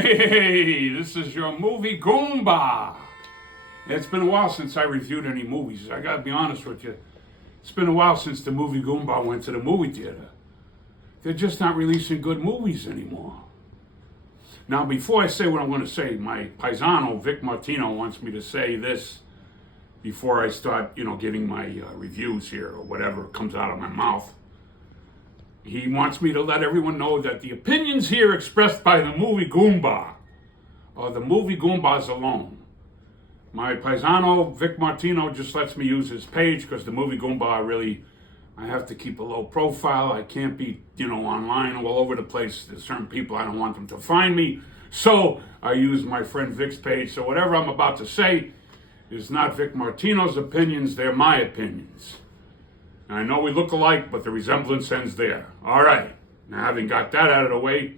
Hey, this is your Movie Goomba. It's been a while since I reviewed any movies. I gotta be honest with you. It's been a while since the Movie Goomba went to the movie theater. They're just not releasing good movies anymore. Now, before I say what I'm going to say, my paisano, Vic Martino, wants me to say this before I start, giving my reviews here or whatever comes out of my mouth. He wants me to let everyone know that the opinions here expressed by the Movie Goomba are the Movie Goombas alone. My paisano, Vic Martino, just lets me use his page because the Movie Goomba, I have to keep a low profile. I can't be, online all over the place. There's certain people, I don't want them to find me. So I use my friend Vic's page. So whatever I'm about to say is not Vic Martino's opinions, they're my opinions. I know we look alike, but the resemblance ends there. All right. Now, having got that out of the way,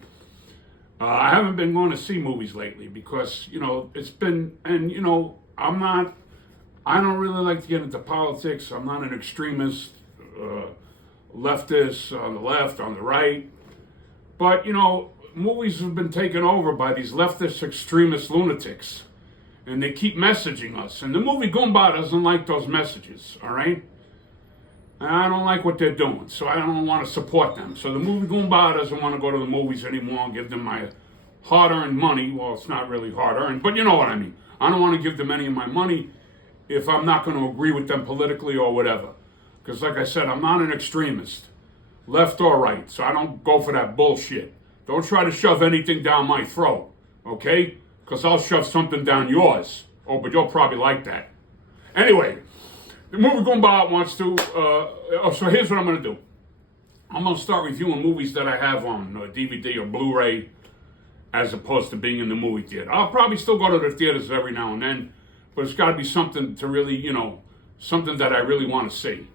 I haven't been going to see movies lately because, it's been, and, I don't really like to get into politics. I'm not an extremist, leftist on the left, on the right. But, movies have been taken over by these leftist extremist lunatics. And they keep messaging us. And the Movie Goomba doesn't like those messages, all right? I don't like what they're doing, so I don't want to support them. So the Movie Goomba doesn't want to go to the movies anymore and give them my hard-earned money. Well, it's not really hard-earned, but you know what I mean. I don't want to give them any of my money if I'm not going to agree with them politically or whatever. Because like I said, I'm not an extremist, left or right, so I don't go for that bullshit. Don't try to shove anything down my throat, okay? Because I'll shove something down yours. Oh, but you'll probably like that. Anyway. The Movie Goomba wants to, so here's what I'm going to do. I'm going to start reviewing movies that I have on DVD or Blu-ray as opposed to being in the movie theater. I'll probably still go to the theaters every now and then, but it's got to be something to really, something that I really want to see.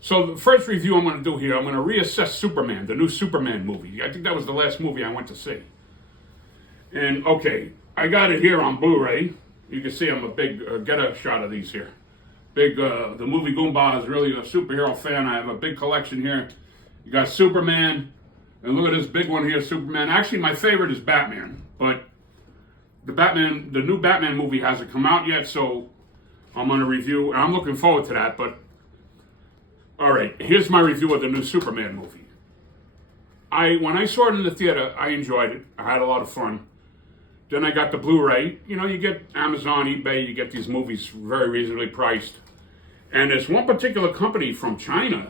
So the first review I'm going to do here, I'm going to reassess Superman, the new Superman movie. I think that was the last movie I went to see. And, okay, I got it here on Blu-ray. You can see I'm a big, get a shot of these here. The Movie Goomba is really a superhero fan. I have a big collection here. You got Superman, and look at this big one here, Superman. Actually, my favorite is Batman, but the new Batman movie hasn't come out yet, so I'm going to review, and I'm looking forward to that, but all right, here's my review of the new Superman movie. When I saw it in the theater, I enjoyed it. I had a lot of fun. Then I got the Blu-ray. You get Amazon, eBay, you get these movies very reasonably priced. And there's one particular company from China.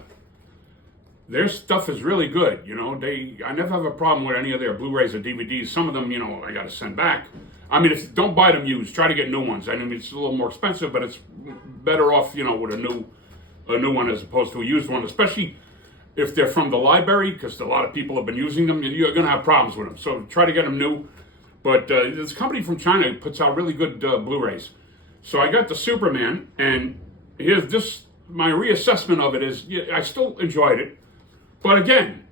Their stuff is really good. I never have a problem with any of their Blu-rays or DVDs. Some of them, I got to send back. I mean, don't buy them used. Try to get new ones. I mean, it's a little more expensive, but it's better off, with a new one as opposed to a used one, especially if they're from the library, because a lot of people have been using them. You're going to have problems with them. So try to get them new. But this company from China puts out really good Blu-rays. So I got the Superman, and here's this, my reassessment of it is, I still enjoyed it. But again,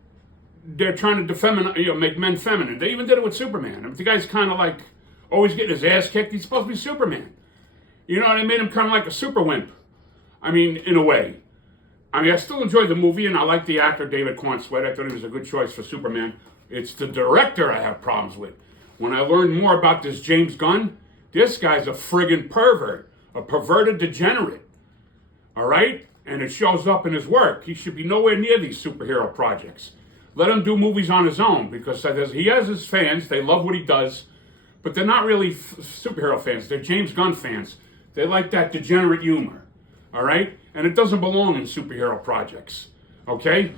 they're trying to make men feminine. They even did it with Superman. The guy's kind of like always getting his ass kicked. He's supposed to be Superman. They made him kind of like a super wimp. I mean, in a way. I still enjoyed the movie, and I like the actor, David Cornsweet. I thought he was a good choice for Superman. It's the director I have problems with. When I learned more about this James Gunn, this guy's a friggin' pervert, a perverted degenerate, all right? And it shows up in his work. He should be nowhere near these superhero projects. Let him do movies on his own because he has his fans. They love what he does, but they're not really superhero fans. They're James Gunn fans. They like that degenerate humor, all right? And it doesn't belong in superhero projects, okay?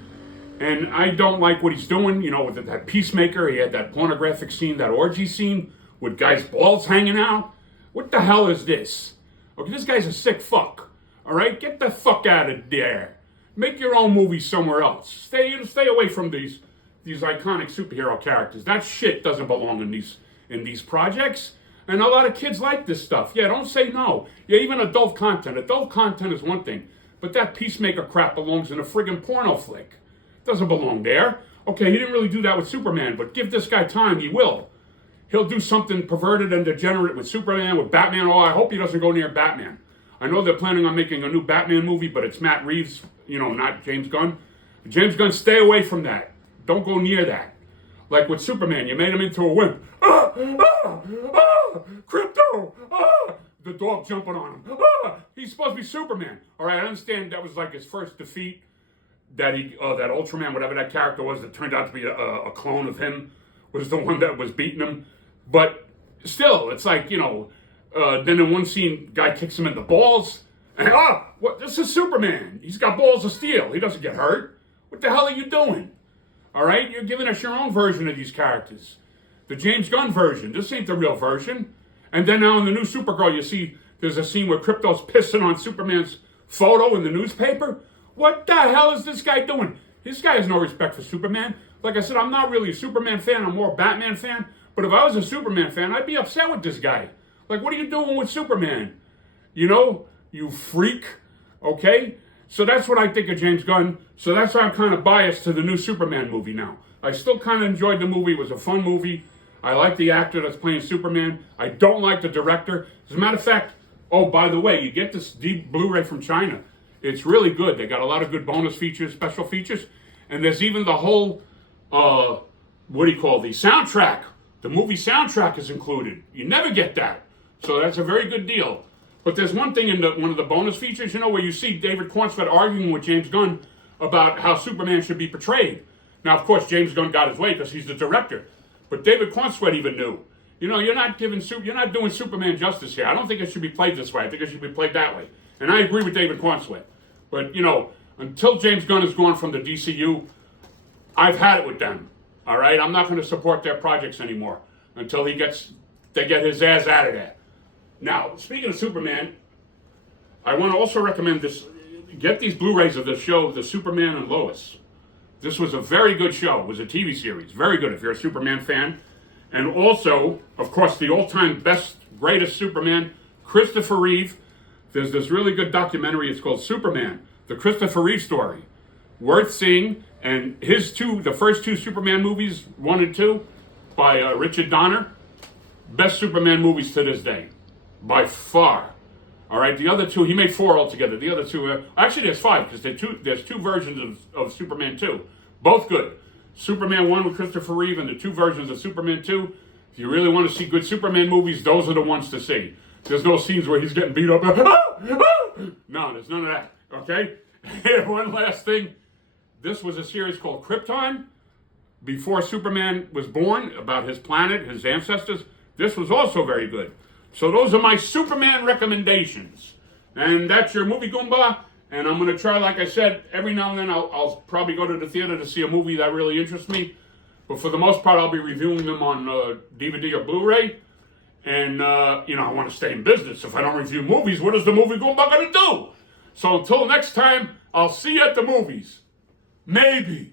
And I don't like what he's doing, with that Peacemaker. He had that pornographic scene, that orgy scene with guys' balls hanging out. What the hell is this? Okay, this guy's a sick fuck. All right, get the fuck out of there. Make your own movie somewhere else. Stay away from these iconic superhero characters. That shit doesn't belong in these projects. And a lot of kids like this stuff. Yeah, don't say no. Yeah, even adult content. Adult content is one thing, but that Peacemaker crap belongs in a friggin' porno flick. Doesn't belong there. Okay, he didn't really do that with Superman, but give this guy time, he will. He'll do something perverted and degenerate with Superman, with Batman. Oh, I hope he doesn't go near Batman. I know they're planning on making a new Batman movie, but it's Matt Reeves, not James Gunn. James Gunn, stay away from that. Don't go near that. Like with Superman, you made him into a wimp. Crypto! The dog jumping on him. He's supposed to be Superman. All right, I understand that was like his first defeat. That that Ultraman, whatever that character was, that turned out to be a clone of him, was the one that was beating him. But still, it's like, then in one scene, guy kicks him in the balls. And, what? This is Superman. He's got balls of steel. He doesn't get hurt. What the hell are you doing? All right? You're giving us your own version of these characters. The James Gunn version. This ain't the real version. And then now in the new Supergirl, you see there's a scene where Krypto's pissing on Superman's photo in the newspaper. What the hell is this guy doing? This guy has no respect for Superman. Like I said, I'm not really a Superman fan. I'm more a Batman fan. But if I was a Superman fan, I'd be upset with this guy. Like, what are you doing with Superman? You freak. Okay? So that's what I think of James Gunn. So that's why I'm kind of biased to the new Superman movie now. I still kind of enjoyed the movie. It was a fun movie. I like the actor that's playing Superman. I don't like the director. As a matter of fact, oh, by the way, you get this deep Blu-ray from China. It's really good. They got a lot of good bonus features, special features. And there's even the whole, the soundtrack. The movie soundtrack is included. You never get that. So that's a very good deal. But there's one thing in one of the bonus features, where you see David Cornsvet arguing with James Gunn about how Superman should be portrayed. Now, of course, James Gunn got his way because he's the director. But David Cornsvet even knew. You're not doing Superman justice here. I don't think it should be played this way. I think it should be played that way. And I agree with David Cornsvet. But, until James Gunn is gone from the DCU, I've had it with them. All right? I'm not going to support their projects anymore until they get his ass out of there. Now, speaking of Superman, I want to also recommend this. Get these Blu-rays of the show, The Superman and Lois. This was a very good show. It was a TV series. Very good if you're a Superman fan. And also, of course, the all-time best, greatest Superman, Christopher Reeve. There's this really good documentary. It's called Superman, the Christopher Reeve story. Worth seeing. And the first two Superman movies, 1 and 2, by Richard Donner, best Superman movies to this day, by far. All right, the other two, he made 4 altogether. The other two, actually there's 5, because there's two versions of Superman 2. Both good. Superman 1 with Christopher Reeve and the 2 versions of Superman 2. If you really want to see good Superman movies, those are the ones to see. There's no scenes where he's getting beat up. No, there's none of that. Okay? One last thing. This was a series called Krypton. Before Superman was born, about his planet, his ancestors. This was also very good. So those are my Superman recommendations. And that's your Movie Goomba. And I'm going to try, like I said, every now and then I'll probably go to the theater to see a movie that really interests me. But for the most part, I'll be reviewing them on DVD or Blu-ray. And, I want to stay in business. If I don't review movies, what is the Movie Goomba going to do? So until next time, I'll see you at the movies. Maybe.